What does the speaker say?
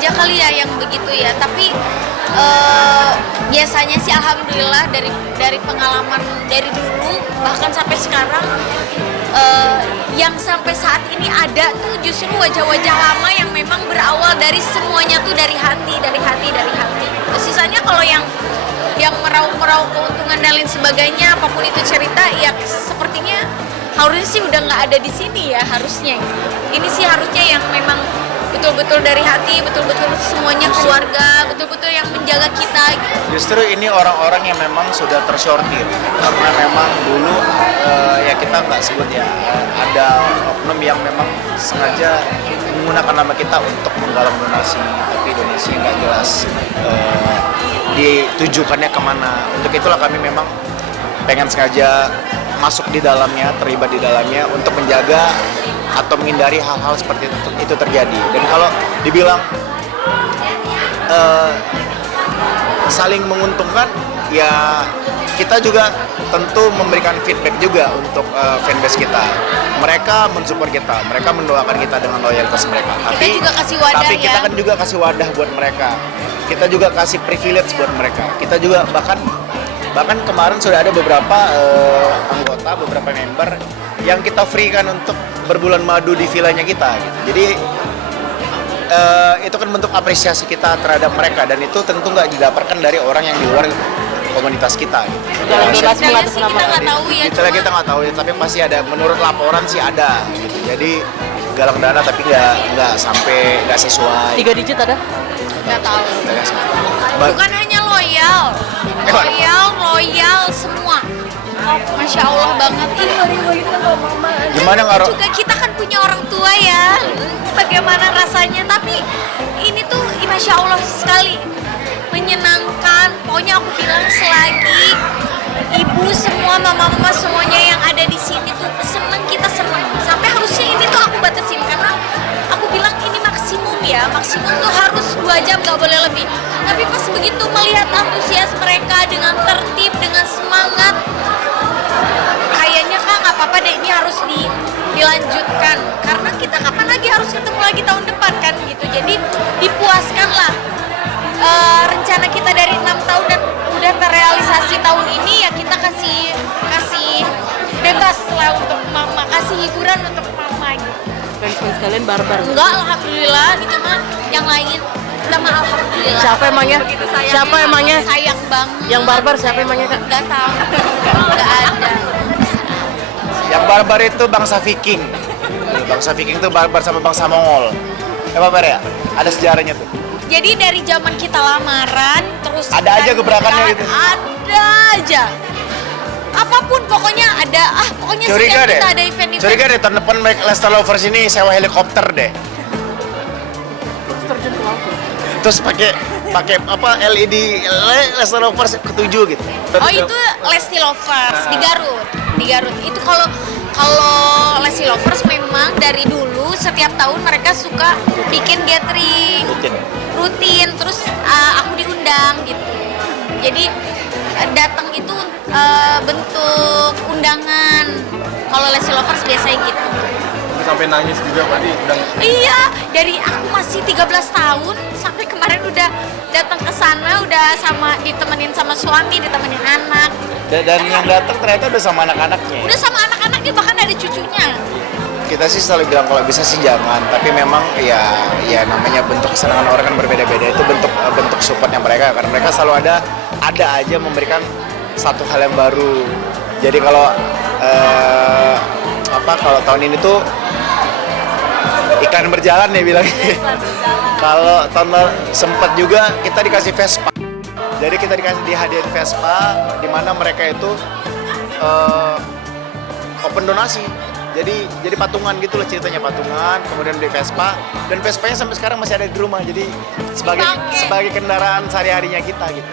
aja kali ya yang begitu ya, tapi biasanya sih alhamdulillah dari pengalaman dari dulu bahkan sampai sekarang, yang sampai saat ini ada tuh justru wajah-wajah lama yang memang berawal dari semuanya tuh dari hati. Sisanya kalau yang meraup keuntungan dan lain sebagainya, apapun itu cerita, ya sepertinya harusnya sih udah nggak ada di sini ya harusnya. Ini sih harusnya yang memang betul-betul dari hati, betul-betul semuanya keluarga, betul-betul yang menjaga kita. Justru ini orang-orang yang memang sudah tersortir, karena memang dulu ya kita nggak sebut ya, ada oknum yang memang sengaja menggunakan nama kita untuk menggalang donasi, tapi donasi nggak jelas ditujukannya kemana. Untuk itulah kami memang pengen sengaja masuk di dalamnya, terlibat di dalamnya untuk menjaga atau menghindari hal-hal seperti itu terjadi. Dan kalau dibilang saling menguntungkan, ya kita juga tentu memberikan feedback juga untuk fanbase kita. Mereka mensupport kita, mereka mendoakan kita dengan loyalitas mereka. Kita juga kasih wadah, tapi kita ya. kan juga kasih wadah buat mereka. Kita juga kasih privilege buat mereka. Kita juga bahkan kemarin sudah ada beberapa anggota, beberapa member yang kita free kan untuk berbulan madu di villanya kita gitu. Jadi itu kan bentuk apresiasi kita terhadap mereka, dan itu tentu nggak didapatkan dari orang yang di luar komunitas kita gitu. Detailnya sih kita nggak tahu ya. Detailnya kita nggak tahu ya, tapi pasti ada, menurut laporan sih ada gitu. Jadi galang dana tapi nggak sampai, nggak sesuai. 3 digit ada? Nggak tahu. Bukan hanya loyal semua. Masya Allah banget. Gimana Juga kita kan punya orang tua ya. Bagaimana rasanya? Tapi ini tuh Masya Allah sekali menyenangkan. Pokoknya aku bilang selagi ibu semua, mama-mama semuanya yang ada di sini tuh seneng, kita seneng. Sampai harusnya ini tuh aku batasin karena aku bilang ini maksimum ya. Maksimum tuh harus 2 jam, nggak boleh lebih. Tapi pas begitu melihat antusias mereka dengan tertib, dengan semangat, kayaknya Kak nggak apa-apa deh, ini harus dilanjutkan karena kita kapan lagi harus ketemu lagi tahun depan kan gitu. Jadi dipuaskanlah rencana kita dari 6 tahun dan udah terrealisasi tahun ini, ya kita kasih bebas lah untuk mama, kasih hiburan untuk mama gitu. Fans kalian barbar? Enggak, alhamdulillah itu mah yang lain. Udah mah alhamdulillah. Siapa emangnya? Siapa emangnya? Sayang banget. Yang barbar siapa emangnya, Kak? Enggak tahu. Enggak ada. Yang barbar itu bangsa Viking. Bangsa Viking itu barbar sama bangsa Mongol. Ya barbar ya? Ada sejarahnya tuh. Jadi dari zaman kita lamaran terus Ada aja kita gebrakannya nikahan, gitu. Ada aja. Apapun pokoknya ada. Pokoknya Curiga setiap deh. kita ada event-event. Curiga deh, tahun depan Lesta Lovers ini sewa helikopter deh. Terjun ke laut. Terus pakai apa LED Lesta Lovers ke-7 gitu. Oh itu Lesti Lovers di Garut. Itu kalau Lesti Lovers memang dari dulu setiap tahun mereka suka bikin gathering rutin, terus aku diundang gitu. Jadi datang itu bentuk undangan. Kalau Lesti Lovers biasanya gitu. Sampai nangis juga Pak diundang. Iya, dari aku masih 13 tahun sampai kemarin udah datang ke sana, udah ditemenin sama suami, ditemenin anak. Dan yang datang ternyata udah sama anak-anaknya. Udah sama anak-anaknya, bahkan ada cucunya. Kita sih selalu bilang kalau bisa sih jangan, tapi memang ya namanya bentuk kesenangan orang kan berbeda-beda, itu bentuk supportnya mereka, karena mereka selalu ada aja memberikan satu hal yang baru. Jadi kalau kalau tahun ini tuh iklan berjalan ya bilangnya. Kalau tahun sempat juga kita dikasih Vespa. Jadi kita dikasih dihadiahin Vespa, di mana mereka itu open donasi. Jadi patungan gitu loh ceritanya, patungan, kemudian beli Vespa, dan Vespanya sampai sekarang masih ada di rumah. Jadi sebagai kendaraan sehari-harinya kita gitu.